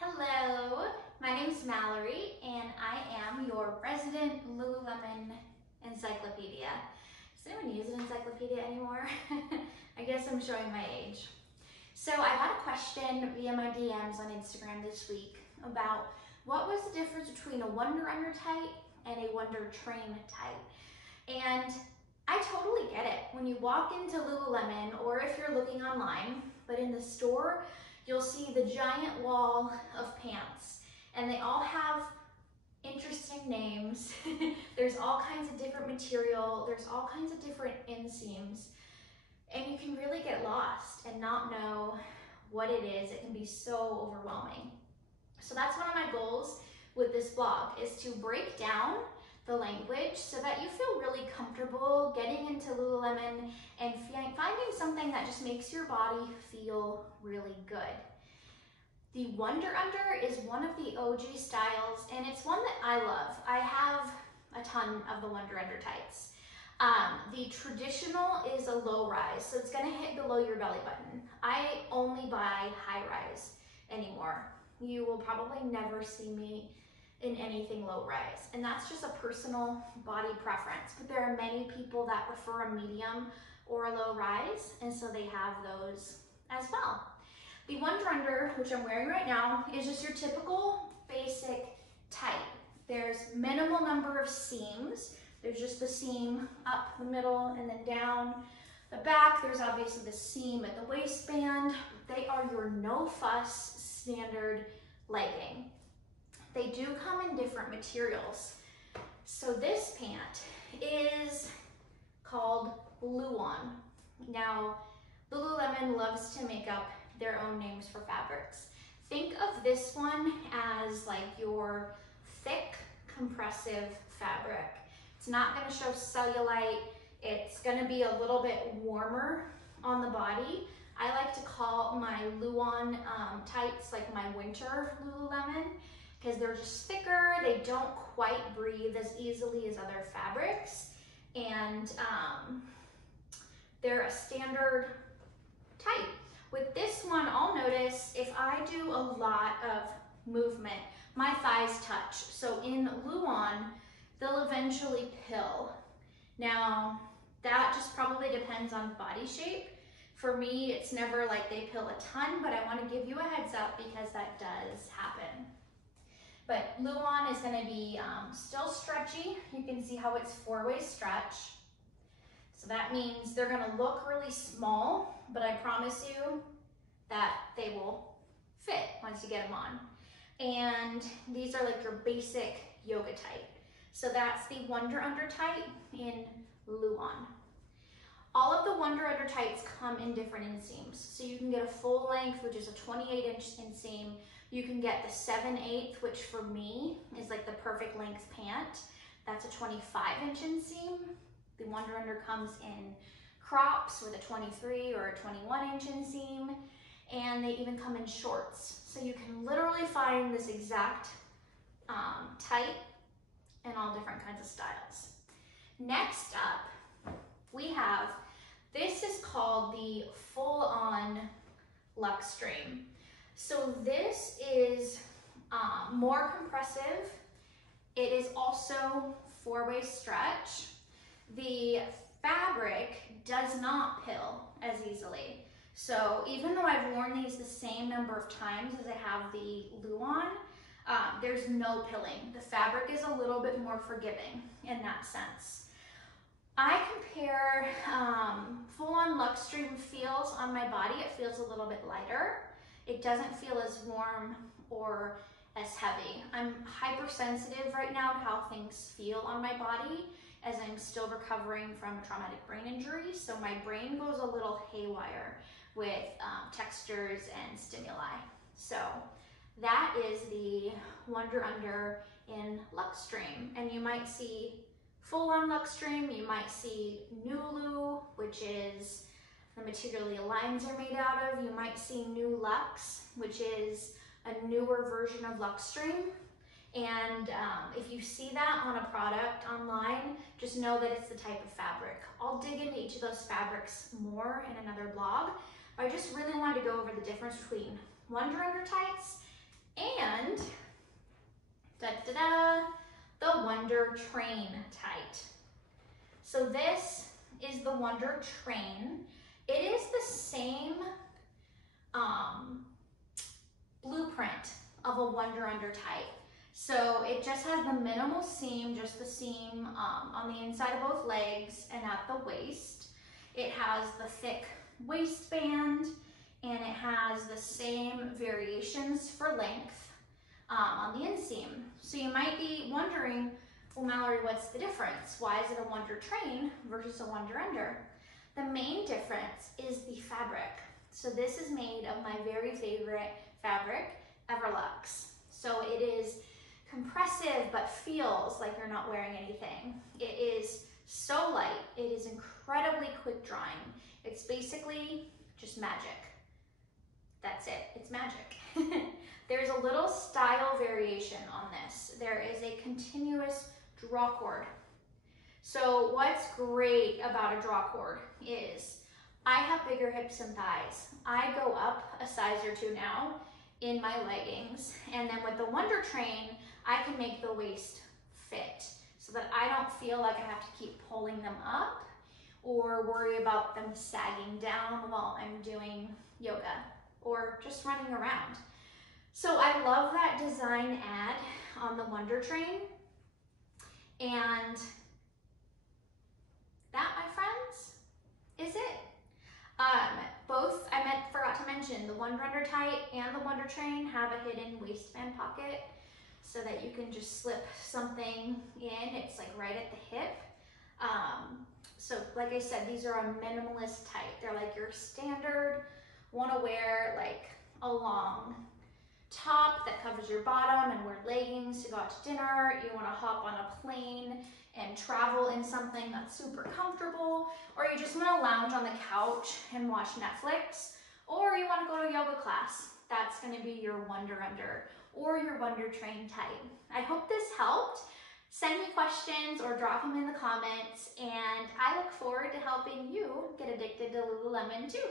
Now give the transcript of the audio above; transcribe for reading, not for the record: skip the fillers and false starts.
Hello, my name is Mallory and I am your resident Lululemon encyclopedia. Does anyone use an encyclopedia anymore? I guess I'm showing my age. So I had a question via my DMs on Instagram this week about what was the difference between a Wunder under tight and a Wunder train tight. And I totally get it. When you walk into Lululemon, or if you're looking online, but in the store, you'll see the giant wall of pants, and they all have interesting names. There's all kinds of different material, there's all kinds of different inseams, and you can really get lost and not know what it is. It can be so overwhelming. So that's one of my goals with this blog, is to break down the language so that you feel really comfortable getting into Lululemon and finding something that just makes your body feel really good. The Wunder Under is one of the OG styles, and it's one that I love. I have a ton of the Wunder Under tights. The traditional is a low rise, so it's gonna hit below your belly button. I only buy high rise anymore. You will probably never see me in anything low rise, and that's just a personal body preference, but there are many people that prefer a medium or a low rise, and so they have those as well. The Wunder Under, which I'm wearing right now, is just your typical basic tight. There's minimal number of seams. There's just the seam up the middle and then down the back. There's obviously the seam at the waistband. They are your no fuss standard legging. They do come in different materials. So this pant is called luon. Now, Lululemon loves to make up their own names for fabrics. Think of this one as like your thick, compressive fabric. It's not gonna show cellulite. It's gonna be a little bit warmer on the body. I like to call my luon tights like my winter Lululemon, because they're just thicker, they don't quite breathe as easily as other fabrics, and they're a standard tight. With this one, I'll notice if I do a lot of movement, my thighs touch. So in luon, they'll eventually pill. Now, that just probably depends on body shape. For me, it's never like they pill a ton, but I want to give you a heads up because that does happen. But luon is going to be still stretchy. You can see how it's four-way stretch. So that means they're going to look really small, but I promise you that they will fit once you get them on. And these are like your basic yoga tight. So that's the Wunder Under tight in luon. All of the Wunder Under tights come in different inseams. So you can get a full length, which is a 28-inch inseam. You can get the 7/8, which for me is like the perfect length pant. That's a 25-inch inseam. The Wunder Under comes in crops with a 23 or a 21-inch inseam, and they even come in shorts. So you can literally find this exact tight in all different kinds of styles. Next up, we have, this is called the full-on Luxtreme. So this is more compressive. It is also four-way stretch. The fabric does not pill as easily. So even though I've worn these the same number of times as I have the luon, there's no pilling. The fabric is a little bit more forgiving in that sense. I compare full-on Luxtreme feels on my body. It feels a little bit lighter. It doesn't feel as warm or as heavy. I'm hypersensitive right now to how things feel on my body, as I'm still recovering from a traumatic brain injury. So my brain goes a little haywire with textures and stimuli. So that is the Wunder Under in Luxtreme. And you might see full-on Luxtreme, you might see Nulu, which is the material the lines are made out of. You might see New Lux, which is a newer version of Luxtreme. And if you see that on a product online, just know that it's the type of fabric. I'll dig into each of those fabrics more in another blog. I just really wanted to go over the difference between Wunder Under tights And the Wunder Train tight. So this is the Wunder Train. It is the same blueprint of a Wunder Under tight. So it just has the minimal seam, just the seam on the inside of both legs and at the waist. It has the thick waistband, and it has the same variations for length on the inseam. So you might be wondering, well, Mallory, what's the difference? Why is it a Wunder Train versus a Wunder Under? The main difference is the fabric. So this is made of my very favorite fabric, Everlux. So it is compressive, but feels like you're not wearing anything. It is so light. It is incredibly quick drying. It's basically just magic. That's it, it's magic. There's a little style variation on this. There is a continuous draw cord. So what's great about a draw cord is I have bigger hips and thighs. I go up a size or two now in my leggings, and then with the Wunder Train, I can make the waist fit so that I don't feel like I have to keep pulling them up or worry about them sagging down while I'm doing yoga or just running around. So I love that design ad on the Wunder Train, and that, my friends, is it. Both, forgot to mention, the Wunder Under tight and the Wunder Train have a hidden waistband pocket so that you can just slip something in. It's like right at the hip. So like I said, these are a minimalist tight. They're like your standard, wanna wear like a long top that covers your bottom and wear leggings to go out to dinner. You wanna hop on a plane and travel in something that's super comfortable, or you just wanna lounge on the couch and watch Netflix, or you wanna go to a yoga class. That's gonna be your Wunder Under or your Wunder Train tight. I hope this helped. Send me questions or drop them in the comments, and I look forward to helping you get addicted to Lululemon too.